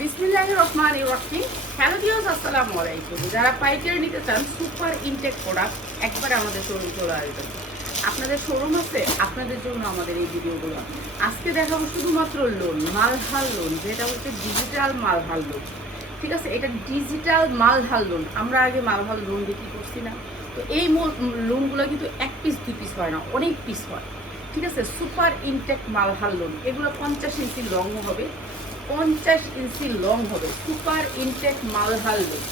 বিসমিল্লাহির রহমানির রহিম। Hello viewers, আসসালামু আলাইকুম। যারা পাইকারি নিতে চান সুপার ইনটেক প্রোডাক্ট, একবার আমাদের শোরুম চলে আসবেন। আপনাদের শোরুম আছে, আপনাদের জন্য আমাদের এই ভিডিওগুলো। আজকে দেখাবো শুধুমাত্র লোন, মালহার লোন, যেটা হচ্ছে ডিজিটাল মালহার লোন। ঠিক আছে, এটা ডিজিটাল মালহার লোন। আমরা আগে মালহার লোন বিক্রি করছি না, তো এই লোনগুলো কিন্তু এক পিস দুই পিস হয় না, অনেক পিস হয়। ঠিক আছে, সুপার ইনটেক মালহার লোন, এগুলো 50 ইঞ্চি লং হবে, 50 ইঞ্চি লং হবে, সুপার ইনটেক মালহার লোন।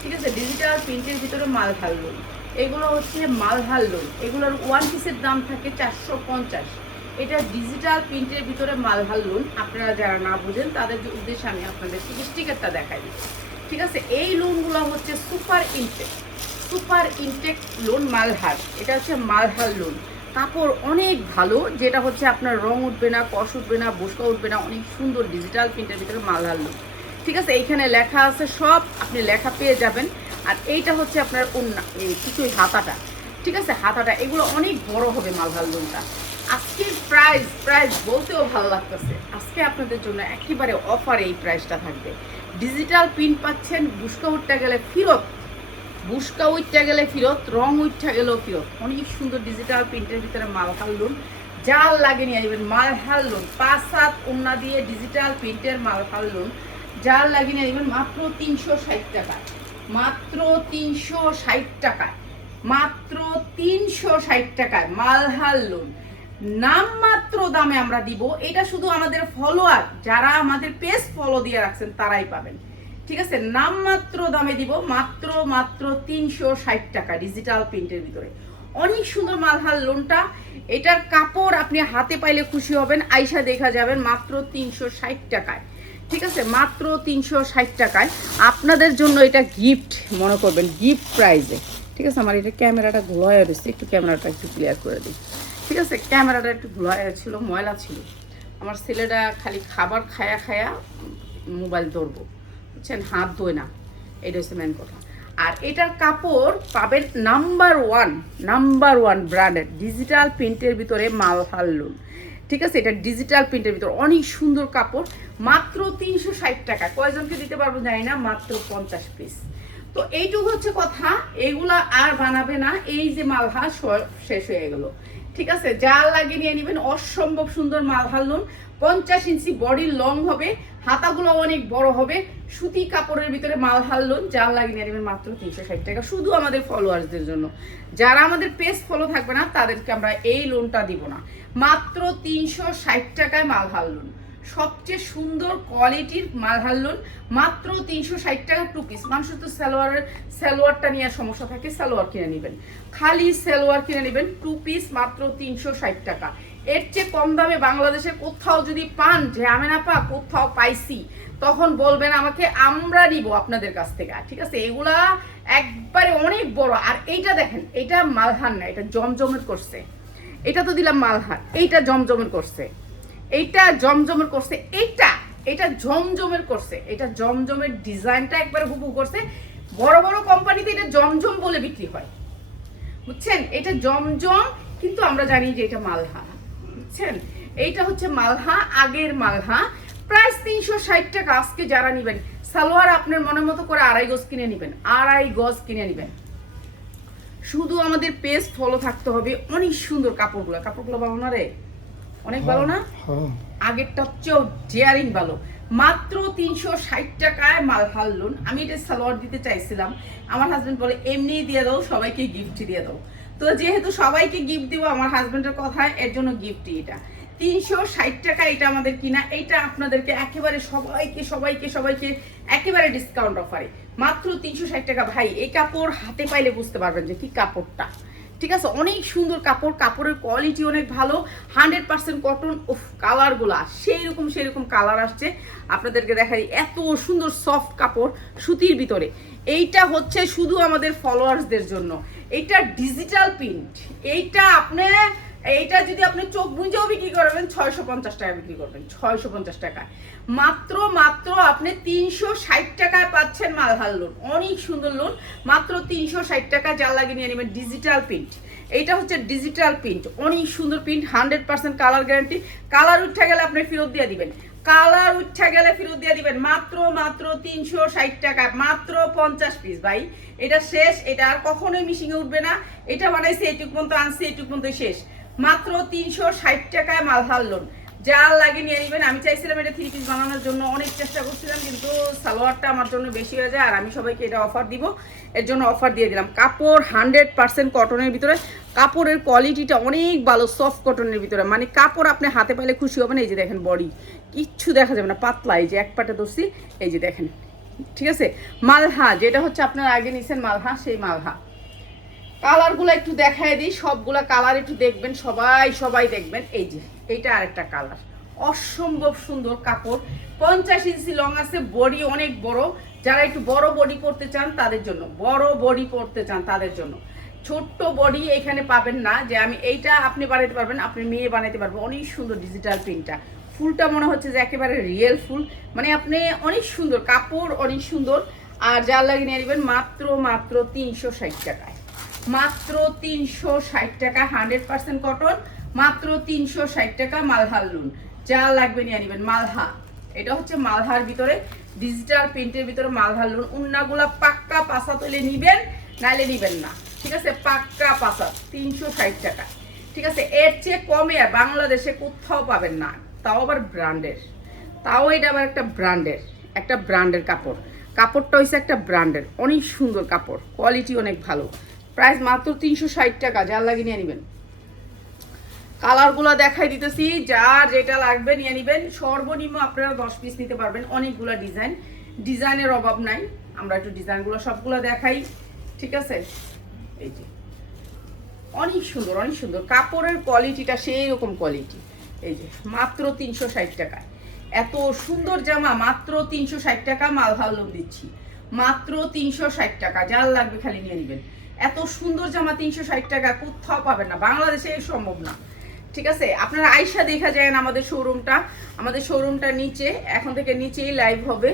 ঠিক আছে, ডিজিটাল প্রিন্টের ভিতরে মালহার লোন। এগুলো হচ্ছে মালহার লোন, এগুলোর ওয়ান পিসের দাম থাকে 450। এটা ডিজিটাল প্রিন্টের ভিতরে মালহার লোন। আপনারা যারা না বুঝেন তাদের উদ্দেশ্যে আমি আপনাদের স্টিকারটা দেখাই দিই। ঠিক আছে, এই লোনগুলো হচ্ছে সুপার ইনটেক লোন মালহার। এটা হচ্ছে মালহার লোন। কাপড় অনেক ভালো, যেটা হচ্ছে আপনার রং উঠবে না, কষ উঠবে না, বসকা উঠবে না, অনেক সুন্দর ডিজিটাল প্রিন্টের ভিতরে মালহার লোন। ঠিক আছে, এইখানে লেখা আছে সব, আপনি লেখা পেয়ে যাবেন। আর এইটা হচ্ছে আপনার এই কিছুই হাতাটা। ঠিক আছে, হাতাটা এগুলো অনেক বড় হবে মালহার লোনটা। আজকের প্রাইস বলতেও ভালো লাগতেছে। আজকে আপনাদের জন্য একেবারে অফারে এই প্রাইসটা থাকবে। ডিজিটাল প্রিন্ট পাচ্ছেন, বুসকা উঠতে গেলে ফিরত, বুসকা উঠতে গেলে ফিরত, রং উঠতে গেলেও ফিরত। অনেক সুন্দর ডিজিটাল প্রিন্টের ভিতরে মালহার লোন। জাল লাগে নিয়ে যাবেন মালহার লোন, 5-7 ওন্না দিয়ে ডিজিটাল প্রিন্টের মালহার লোন। জাল লাগিয়ে নিয়ে যাবেন মাত্র 360 টাকায়, মাত্র 360 টাকায়, মাত্র 360 টাকায় মালহার লোন। নামমাত্র দামে আমরা দিব। এটা শুধু আমাদের ফলোয়ার, যারা আমাদের পেজ ফলো দিয়ে রাখছেন তারাই পাবেন। ঠিক আছে, নামমাত্র দামে দিব, মাত্র 360 টাকা ডিজিটাল প্রিন্টের ভিতরে। অনেক সুন্দর মালহার লোনটা। এটার কাপড় আপনি হাতে পাইলে খুশি হবেন, আইসা দেখা যাবেন মাত্র 360 টাকায়। ঠিক আছে, মাত্র 360 টাকায় আপনাদের জন্য এটা গিফট মনে করবেন, গিফট প্রাইজে। ঠিক আছে, আমার এটা ক্যামেরাটা ঘোলা রয়েছে, একটু ক্যামেরাটা একটু ক্লিয়ার করে দিই। ঠিক আছে, ক্যামেরাটা একটু ঘোলা ছিল, ময়লা ছিল। আমার ছেলেটা খালি খাবার খায়া মোবাইল ধরবো, বুঝছেন, হাত ধোয় না, এটা হচ্ছে মেন কথা। আর এটার কাপড় পাবেন নাম্বার ওয়ান ব্র্যান্ডেড ডিজিটাল প্রিন্টের ভিতরে মালহার লোন। ঠিক আছে, এটা ডিজিটাল প্রিন্টের ভিতরে অনেক সুন্দর কাপড়, মাত্র 360 টাকা। কয়জনকে দিতে পারবো জানি না, মাত্র 50 পিস। তো এইটুকু হচ্ছে কথা, এইগুলা আর বানাবে না। এই যে মালহা শেষ হয়ে গেল। ঠিক আছে, জাল লাগিয়ে নিয়ে নেবেন, অসম্ভব সুন্দর মালহার লোন। 50 ইঞ্চি বডির লং হবে, হাতাগুলো অনেক বড় হবে, সুতি কাপড়ের ভিতরে মালহার লোন। জাল লাগিয়ে নিয়ে নেবেন মাত্র 360 টাকা, শুধু আমাদের ফলোয়ার্সদের জন্য। যারা আমাদের পেজ ফলো থাকবে না তাদেরকে আমরা এই লোনটা দিব না। মাত্র 360 টাকায় মালহার লোন, সবচেয়ে সুন্দর কোয়ালিটির মালহার লোন। মাত্র 360 টাকা, 2 পিস। মানুষের তো সালোয়ারটা নিয়ে সমস্যা থাকে, সালোয়ার কিনে নেবেন, খালি সালোয়ার কিনে নেবেন, 2 পিস, মাত্র 360 টাকা। এর চেয়ে কম দামে বাংলাদেশের কোথাও যদি পান, যে আমি না পা কোথাও পাইছি, তখন বলবেন আমাকে, আমরা নিব আপনাদের কাছ থেকে। ঠিক আছে, এগুলা একবারে অনেক বড়। আর এইটা দেখেন, এটা মালহার না, এটা জমজমের করছে। এটা তো দিলাম মালহার, এইটা জমজমের করছে, এইটা জমজমের করছে, এটা জমজমের করছে, এটা জমজমের ডিজাইনটা একবার হুবহু করছে। বড় বড় কোম্পানিতে এটা জমজম বলে বিক্রি হয়, বুঝছেন, এটা জমজম, কিন্তু আমরা জানি যে এটা মালহা। বুঝছেন, এইটা হচ্ছে মালহা, আগের মালহা। প্রাইস 360 টাকা। আজকে যারা নেবেন, সালোয়ার আপনার মনের মতো করে 2.5 গজ কিনে নেবেন, 2.5 গজ কিনে নেবেন। শুধু আমাদের পেজ ফলো থাকতে হবে। অনেক সুন্দর কাপড়গুলো ভালো না রে, অনেক ভালো না, আগেরটা চেয়েও ডেয়ারিং ভালো। মাত্র 360 টাকায় মালহার লোন। আমি এটা সালোয়ার দিতে চাইছিলাম, আমার হাজবেন্ড বলে এমনি দিয়ে দাও, সবাইকে গিফট দিয়ে দাও। তো যেহেতু সবাইকে গিফট দিব আমার হাজবেন্ডের কথায়, এর জন্য গিফটই এটা। 360 টাকা এটা আমাদের কিনা। এইটা আপনাদেরকে একেবারে সবাইকে একেবারে ডিসকাউন্ট অফারে মাত্র 360 টাকা। ভাই, এই কাপড় হাতে পাইলে বুঝতে পারবেন যে কি কাপড়টা। ঠিক আছে, অনেক সুন্দর কাপড়, কাপড়ের কোয়ালিটি অনেক ভালো, 100% কটন। কালারগুলা সেরকম কালার আসছে। আপনাদেরকে দেখাই, এত সুন্দর সফট কাপড় সুতির ভিতরে। এইটা হচ্ছে শুধু আমাদের ফলোয়ার্সদের জন্য। এইটা ডিজিটাল প্রিন্ট। এইটা যদি আপনি চোখ বুঝেও বিক্রি করবেন 650 টাকা বিক্রি করবেন, 650 টাকা। মাত্র আপনি 360 টাকায় পাচ্ছেন মালহার লোন। অনেক সুন্দর লোন, মাত্র 360 টাকা। জাল লাগিয়ে নিয়ে নেবেন ডিজিটাল প্রিন্ট। এইটা হচ্ছে ডিজিটাল প্রিন্ট, অনেক সুন্দর প্রিন্ট, 100% কালার গ্যারান্টি। কালার উঠে গেলে আপনি ফেরত দিয়ে দিবেন। কালার উঠা গেলে ফেরত দিয়ে দিবেন মাত্র মাত্র 360 টাকা, মাত্র 50 পিস ভাই। এটা শেষ, এটা আর কখনোই মিশিং এ উঠবে না। এটা বানাইছে এইটুক পর্যন্ত, আনছে এইটুক পর্যন্ত, শেষ। মাত্র 360 টাকায় মালহার লোন, যা লাগে নিয়ে নেবেন। আমি চাইছিলাম এটা 3 পিস বানানোর জন্য, অনেক চেষ্টা করছিলাম, কিন্তু সালোয়ারটা আমার জন্য বেশি হয়ে যায়, আর আমি সবাইকে এটা অফার দিব, এর জন্য অফার দিয়ে দিলাম। কাপড় 100% কটনের ভিতরে, কাপড়ের কোয়ালিটিটা অনেক ভালো, সফট কটনের ভিতরে, মানে কাপড় আপনি হাতে পাইলে খুশি হবেন। এই যে দেখেন বডি, কিচ্ছু দেখা যাবে না, পাতলা, এই যে এক পাটে ধরছি, এই যে দেখেন, ঠিক আছে। মালহা যেটা হচ্ছে আপনার আগে নিছেন মালহা, সেই মালহা। কালারগুলো একটু দেখায় দিই, সবগুলা কালার একটু দেখবেন, সবাই দেখবেন। এই যে এইটা আরেকটা কালার, অসম্ভব সুন্দর কাপড়, 50 ইঞ্চি লং আছে, বডি অনেক বড়। যারা একটু বড় বডি পড়তে চান তাদের জন্য, বড় বডি পড়তে চান তাদের জন্য। ছোট্ট বডি এখানে পাবেন না, যে আমি এইটা আপনি বানাইতে পারবেন, আপনি মেয়ে বানাইতে পারবেন। অনেক সুন্দর ডিজিটাল প্রিন্টটা, ফুলটা মনে হচ্ছে যে একেবারে রিয়েল ফুল, মানে আপনি অনেক সুন্দর কাপড়, অনেক সুন্দর। আর যার লাগে নিয়ে নেবেন মাত্র মাত্র 360 টাকায়, মাত্র 360 টাকা, 100% কটন, মাত্র 360 টাকা মালহার লুন। যা লাগবে নিয়ে নেবেন। মালহা, এটা হচ্ছে মালহার ভিতরে, ডিজিটাল প্রিন্টের ভিতরে মালহার লুন। উন্নাগুলা পাক্কা পাসা তুলে নিবেন, নাইলে নিবেন না, ঠিক আছে। পাক্কা পাসা 360 টাকা, ঠিক আছে। এর চেয়ে কমে আর বাংলাদেশে কোথাও পাবেন না, তাও আবার ব্র্যান্ডের, তাও এটা আবার একটা ব্র্যান্ডের কাপড়। কাপড়টা হচ্ছে একটা ব্র্যান্ডের, অনেক সুন্দর কাপড়, কোয়ালিটি অনেক ভালো। প্রাইস মাত্র 360 টাকা, যার লাগে নিয়ে নেবেন। কালারগুলো দেখাই দিতেছি, যার যেটা লাগবে নিয়ে নেবেন। সর্বনিম্ন আপনারা 10 পিস নিতে পারবেন, অনেকগুলো ডিজাইনের অভাব নাই। আমরা একটু ডিজাইনগুলো সবগুলো দেখাই, ঠিক আছে। এই যে অনেক সুন্দর কাপড়ের কোয়ালিটিটা, সেই রকম কোয়ালিটি। এই যে মাত্র 360 টাকা, এত সুন্দর জামা মাত্র 360 টাকা মালহার লোন দিচ্ছি, মাত্র 360 টাকা। যার লাগবে খালি নিয়ে নেবেন। এত সুন্দর জামা 360 টাকা কোথাও পাবেন না, বাংলাদেশে সম্ভব না, ঠিক আছে। আপনারা আইসা দেখা যায় না আমাদের শোরুমটা নিচে, এখন থেকে নিচেই লাইভ হবে,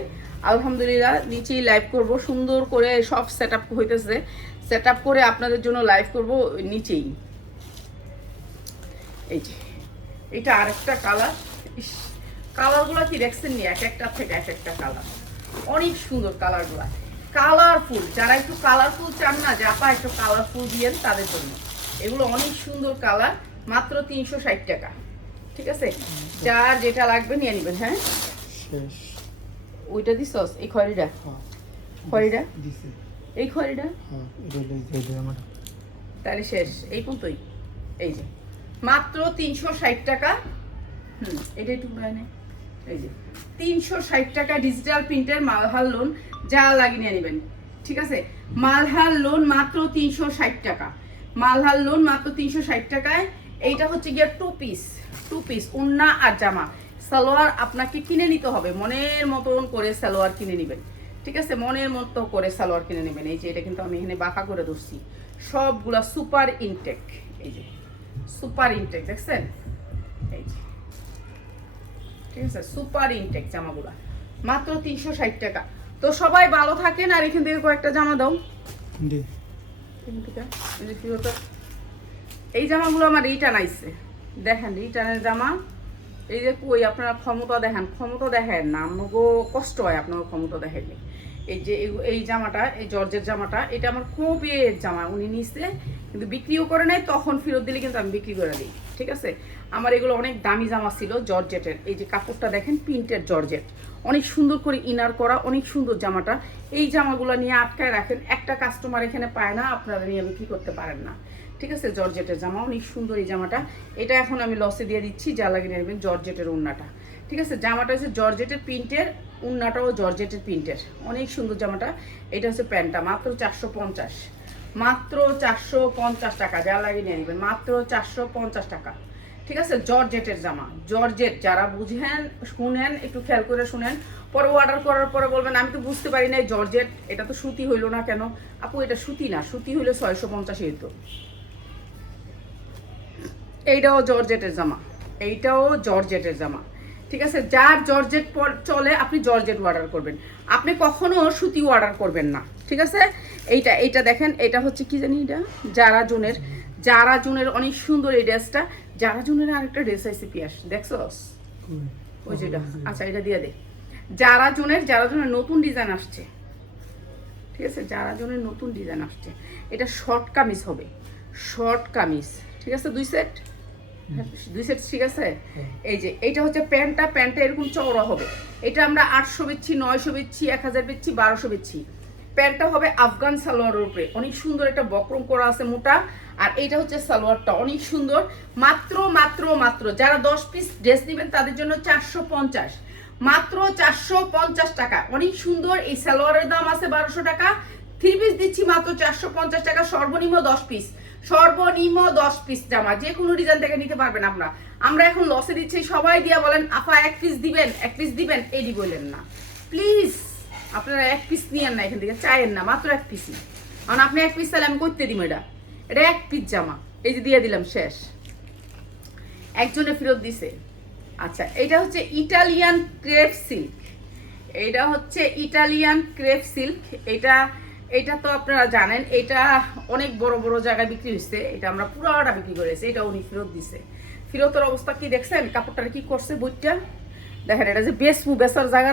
আলহামদুলিল্লাহ নিচেই লাইভ করব। সুন্দর করে সব সেট আপ হইতেছে, সেট আপ করে আপনাদের জন্য লাইভ করব নিচেই। এই যে এটা আরেকটা কালার, কালারগুলো কি দেখছেন নি, এক একটা থেকে এক একটা কালার, অনেক সুন্দর কালারগুলো, কালারফুল। যারা একটু কালারফুল চান না, জাপা একটু কালারফুল দিয়েন তাদের জন্য, এগুলো অনেক সুন্দর কালার, মাত্র 360 টাকা, ঠিক আছে। যার যেটা লাগবে নিয়ে নেবেন। হ্যাঁ ওইটা দিছস, এই খয়রিটা, এই খয়রিটা তাহলে শেষ, এই পর্যন্তই। এই যে মাত্র 360 টাকা। এটা একটু এই যে 360 টাকা ডিজিটাল প্রিন্টের মালহার লোন, যা লাগিয়ে নিয়ে নেবেন, ঠিক আছে। মালহার লোন মাত্র 360 টাকা, মালহার লোন মাত্র 360 টাকায়। এইটা হচ্ছে গিয়ে টু পিস উন্না আর জামা। সালোয়ার আপনাকে কিনে নিতে হবে, মনের মতন করে সালোয়ার কিনে নেবেন, ঠিক আছে, মনের মতো করে সালোয়ার কিনে নেবেন। এই যে এটা কিন্তু আমি এখানে বাঁকা করে ধরছি, সবগুলা সুপার ইনটেক। এই যে সুপার ইনটেক দেখছেন, এই যে ঠিক আছে, সুপার ইনটেক জামাগুলা মাত্র 360 টাকা। তো সবাই ভালো থাকেন, আর এখান থেকে কয়েকটা জামা দাও। এই জামাগুলো আমার রিটার্ন আইছে, দেখেন রিটার্নের জামা। এই যে কই আপনারা ক্ষমতা দেখেন না, আমাকে কষ্ট হয় আপনাকে ক্ষমতা দেখাইলে। এই যে এই জামাটা, এই জর্জের জামাটা, এটা আমার খুবই জামা, উনি নিচ্ছে কিন্তু বিক্রিও করে নাই, তখন ফেরত দিলে কিন্তু আমি বিক্রি করে দিই, ঠিক আছে। আমার এগুলো অনেক দামি জামা ছিল জর্জেটের। এই যে কাপড়টা দেখেন, প্রিন্টের জর্জেট, অনেক সুন্দর করে ইনার করা, অনেক সুন্দর জামাটা। এই জামাগুলো নিয়ে আটকায় রাখেন, একটা কাস্টমার এখানে পায় না, আপনারা নিয়ে বিক্রি করতে পারেন না, ঠিক আছে। জর্জেটের জামা, অনেক সুন্দর এই জামাটা। এটা এখন আমি লসে দিয়ে দিচ্ছি, যা লাগিয়ে নেবেন। জর্জেটের উন্নাটা, ঠিক আছে। জামাটা হচ্ছে জর্জেটের প্রিন্টের, উন্নাটাও জর্জেটের প্রিন্টের, অনেক সুন্দর জামাটা। এটা হচ্ছে প্যান্টটা, মাত্র 450, মাত্র 450 টাকা, যা লাগিয়ে নিয়ে নেবেন, মাত্র 450 টাকা, ঠিক আছে। জর্জেটের জামা, জর্জেট যারা বুঝেন শুনেন, একটু খেয়াল করে শুনেন, পরে অর্ডার করার পরে বলবেন আমি তো বুঝতে পারি না জর্জেট, এটা তো সুতি হইলো না কেন। আপু এটা সুতি না, সুতি হইলো 650 হইতো। এইটাও জর্জেটের জামা, এইটাও জর্জেটের জামা, ঠিক আছে। যার জর্জেট চলে আপনি জর্জেট অর্ডার করবেন, আপনি কখনো সুতি অর্ডার করবেন না, ঠিক আছে। এইটা দেখেন, এটা হচ্ছে কি জানি, এটা জারা জুনের অনেক সুন্দর এই ড্রেসটা। জারা জুনের আরেকটা ড্রেস আইসি পিয়াস, দেখছস ওই যেটা, আচ্ছা এটা দিয়ে দে। যারা জনের নতুন ডিজাইন আসছে, ঠিক আছে, যারা জনের নতুন ডিজাইন আসছে, এটা শর্ট কামিজ হবে, শর্ট কামিজ, ঠিক আছে, 2 সেট, 2 সেট, ঠিক আছে। এই যে এইটা হচ্ছে প্যান্টটা এরকম চওড়া হবে, এটা আমরা 800 বেচছি, 900 বেচছি, 1000 বেচছি, 1200 বেচছি। প্যান্টটা হবে আফগান সালোয়ারের উপরে, অনেক সুন্দর একটা বক্রম করা আছে মোটা। আর এইটা হচ্ছে সালোয়ারটা, অনেক সুন্দর। মাত্র মাত্র মাত্র যারা 10 পিস ড্রেস নেবেন তাদের জন্য 450, মাত্র 450 টাকা। অনেক সুন্দর এই সালোয়ারের দাম আছে 1200 টাকা, 3 পিস দিচ্ছি মাত্র 450 টাকা, সর্বনিম্ন 10 পিস, সর্বনিম্ন 10 পিস জামা যে কোনো ডিজাইন থেকে নিতে পারবেন। আমরা এখন লসে দিচ্ছি, সবাই দিয়া বলেন আপা 1 পিস দিবেন, 1 পিস দিবেন, এডি বললেন না প্লিজ। আপনারা 1 পিস নিয়েন না, এখান থেকে চাইেন না, মাত্র 1 পিস না। কারণ আপনি 1 পিস চাইলে আমি করতে দিব, এটা 1 পিস জামা, এই যে দিয়ে দিলাম, শেষ। একজনে ফেরত দিছে। আচ্ছা, এটা হচ্ছে ইটালিয়ান ক্রেপ সিল্ক, এটা হচ্ছে ইটালিয়ান ক্রেপ সিল্ক। এটা তো আপনারা জানেন, এটা অনেক বড় বড় জায়গায় বিক্রি হচ্ছে, এটা আমরা পুরোটা বিক্রি করেছি, এটা উনি ফেরত দিছে। ফেরতের অবস্থা কি দেখছেন, কাপড়টা কি করছে বইটা দেখেন, এটা যে বেচার জায়গা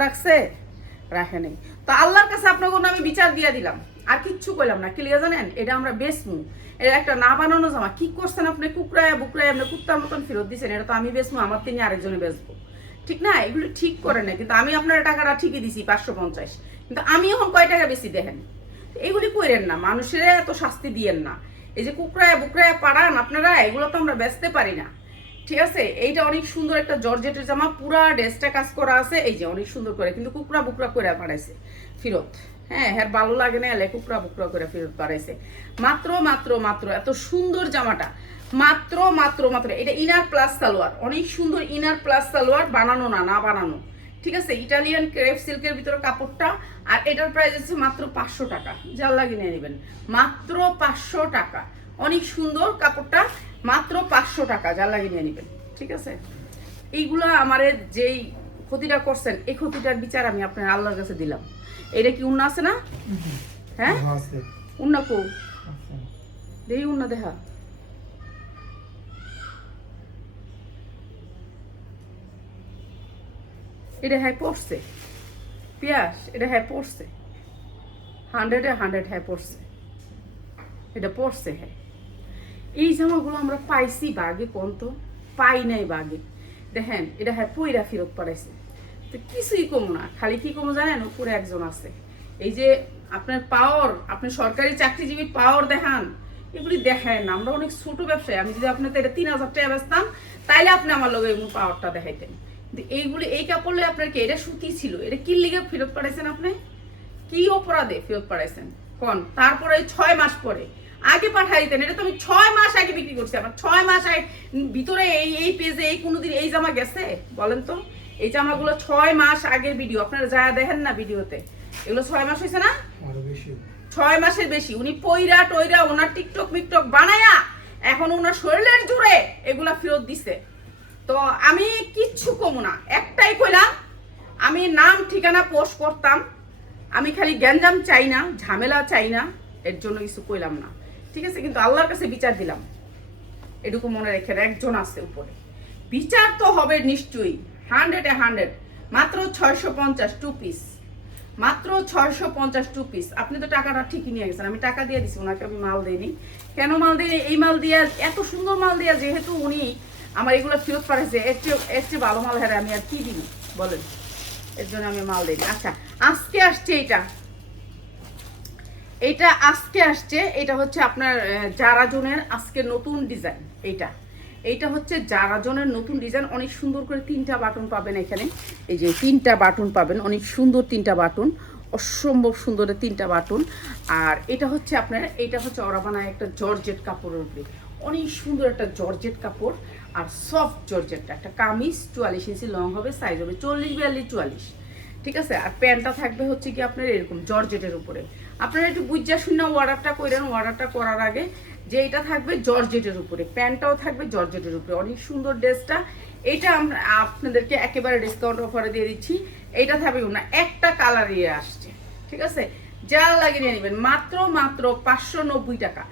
রাখে নেই। তো আল্লাহর কাছে আপনাকে আমি বিচার দিয়ে দিলাম, আর কিচ্ছু কইলাম না। কি লিখে জানেন, এটা আমরা বেচমু, এটা একটা না বানানো জামা। কি করছেন আপনি, কুকরায় বুকরায় আপনি কুত্তার মতন ফেরত দিচ্ছেন, এটা তো আমি বেচমু, আমার তিনি আরেকজনে বেচবো, ঠিক না? এগুলো ঠিক করে না, কিন্তু আমি আপনার টাকাটা ঠিকই দিছি 550, কিন্তু আমি এখন কয় টাকা বেশি দেখেন। এগুলি কইরেন না, মানুষের এত শাস্তি দিয়েন না। এই যে কুকরায় বুকরায় পাড়ান আপনারা, এগুলো তো আমরা বেচতে পারি না, ঠিক আছে। এইটা অনেক সুন্দর একটা জর্জেটের জামা, পুরা ড্রেসটা কাজ করা আছে, এই যে অনেক সুন্দর করে, কিন্তু কুকরা বুকরা করে পাঠাইছে ফেরত। হ্যাঁ, ভালো লাগে না, এলে কুকরা বুকরা করে ফেরত পাঠাইছে। মাত্র মাত্র মাত্র এত সুন্দর জামাটা, মাত্র মাত্র মাত্র। এটা ইনার প্লাস সালোয়ার, অনেক সুন্দর ইনার প্লাস সালোয়ার, বানানো না বানানো, ঠিক আছে। ইটালিয়ান ক্রেপ সিল্কের ভিতরে কাপড়টা, আর এটার প্রাইস আছে মাত্র 500 টাকা, যার লাগিয়ে নিয়ে নেবেন, মাত্র 500 টাকা। অনেক সুন্দর কাপড়টা, মাত্র 500 টাকা, যার লাগিয়ে নিয়ে নেবেন, ঠিক আছে। এইগুলা আমারে যেই ক্ষতিটা করছেন, এই ক্ষতিটার বিচার আমি আপনার আল্লাহর কাছে দিলাম। এটা কি উন্না আছে না? হ্যাঁ, উন্না কো দেই, উন্না দেখা। এটা হ্যাঁ পড়ছে পিয়াস, এটা হ্যাঁ পড়ছে 100-এ 100 হ্যাঁ পড়ছে, এটা পড়ছে। হ্যাঁ, এই জামাগুলো আমরা পাইছি বাগে, কোন তো পাই নাই বাগে। দেখেন, এটা হ্যাঁ পইরা ফেরত পাঠাইছে, তো কিছুই কমো না। খালি কি কমো জানেন, উপরে একজন আছে, এই যে আপনার পাওয়ার, আপনি সরকারি চাকরিজীবী পাওয়ার দেখান, এগুলি দেখায় না। আমরা অনেক ছোট ব্যবসায়ী, আমি যদি আপনার এটা 3000 টাকা বেচতাম, তাইলে আপনি আমার লগে এমন পাওয়ারটা দেখাইতেন। এইগুলি, এই কাপড়লে আপনার কি এটা সুতি ছিল, এটা কি লিগে ফেরত পাঠাইছেন আপনি, কি অপরাধে ফেরত পাঠাইছেন কোন? তারপরে 6 মাস পরে আগে পাঠাইতেন, এটা তো আমি 6 মাস আগে বিক্রি করছি। আমার 6 মাস আগে ভিতরে এই পেজে এই কোনোদিন এই জামা গেছে বলেন তো? এই জামাগুলো 6 মাস আগের ভিডিও, আপনারা যা দেখেন না ভিডিওতে, এগুলো 6 মাস হয়েছে না, 6 মাসের বেশি। উনি পইরা টইরা ওনার টিকটক মিকটক বানায়া এখন ওনার শরীরের জুড়ে এগুলা ফেরত দিছে। তো আমি কিচ্ছু কমু না, একটাই কইলাম, আমি নাম ঠিকানা পোস্ট করতাম, আমি খালি গ্যাঞ্জাম চাই না, ঝামেলা চাই না, এর জন্য কিছু কইলাম না, ঠিক আছে। কিন্তু আল্লাহর কাছে বিচার দিলাম, এটুকু মনে রেখে, একজন আছে উপরে, বিচার তো হবে নিশ্চয়ই। 100-এ 100, মাত্র 650 2 পিস, মাত্র 650 2 পিস। আপনি তো টাকাটা ঠিকই নিয়ে গেছেন, আমি টাকা দিয়ে দিছি ওনাকে, আমি মাল দিইনি। কেন মাল দিই? এই মাল দিয়া, এত সুন্দর মাল দিয়া, যেহেতু উনি আমার এগুলো ফেরত পাঠাইছে, এর চেয়ে ভালো মাল হারে আমি আর কি দিব বলেন, এর জন্য আমি মাল দিই। আচ্ছা, আজকে আসছে এটা আজকে আসছে, এটা হচ্ছে আপনার যারা জনের আজকে নতুন ডিজাইন। এইটা হচ্ছে যারা জনের নতুন ডিজাইন, অনেক সুন্দর করে 3টা বাটন পাবেন এখানে, এই যে 3টা বাটন পাবেন, অনেক সুন্দর 3টা বাটন, অসম্ভব সুন্দর 3টা বাটন। আর এটা হচ্ছে আপনার, এটা হচ্ছে ওরা বানায় একটা জর্জেট কাপড়ের উপরে, অনেক সুন্দর একটা জর্জেট কাপড়, আর সফট জর্জেটটা একটা কামিজ, 44 ইঞ্চি লং হবে, সাইজ হবে 40, 42, 44, ঠিক আছে। আর প্যান্টটা থাকবে হচ্ছে কি আপনার এরকম জর্জেটের উপরে। আপনারা একটু বুঝা শুনে অর্ডারটা করেন, অর্ডারটা করার আগে, যে এটা থাকবে জর্জেটের উপরে, প্যান্টটাও থাকবে জর্জেটের উপরে, অনেক সুন্দর ড্রেসটা। এটা আমরা আপনাদেরকে একেবারে ডিসকাউন্ট অফারে দিয়ে দিচ্ছি। এইটা থাকবে না, একটা কালার ইয়ে আসছে, ঠিক আছে। যা লাগিয়ে নেবেন, মাত্র 590 টাকা,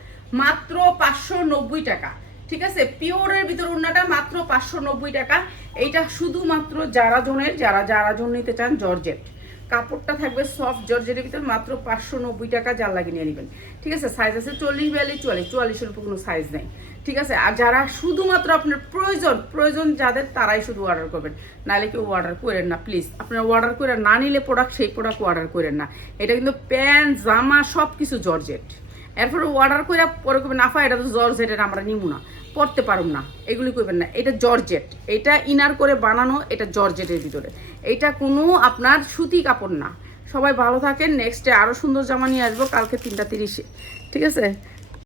মাত্র 590 টাকা, ঠিক আছে, পিওরের ভিতর ওড়নাটা মাত্র 590 টাকা। এইটা শুধুমাত্র যারা জনের যারা জন নিতে চান জর্জেট, কাপড়টা থাকবে সফট জর্জেটের ভিতর, মাত্র 590 টাকা, যার লাগিয়ে নিয়ে নেবেন। ঠিক আছে, সাইজ আছে 40, 42, 44, 44-এর উপর কোনো সাইজ নেই। ঠিক আছে, আর যারা শুধুমাত্র আপনার প্রয়োজন যাদের, তারাই শুধু অর্ডার করবেন, নাহলে কেউ অর্ডার করেন না প্লিজ। আপনারা অর্ডার করে না নিলে প্রোডাক্ট, সেই প্রোডাক্ট অর্ডার করেন না। এটা কিন্তু প্যান্ট জামা সব কিছু জর্জেট। এরপরে অর্ডার করে পরে করবেন নাফা এটা তো জর্জেটের, আমরা নিব না, পরতে পারব না, এগুলি করবেন না। এটা জর্জেট, এটা ইনার করে বানানো, এটা জর্জেটের ভিতরে, এটা কোনো আপনার সুতি কাপড় না। সবাই ভালো থাকেন, নেক্সটে আরও সুন্দর জামা নিয়ে আসবো কালকে 3টা 30-এ। ঠিক আছে।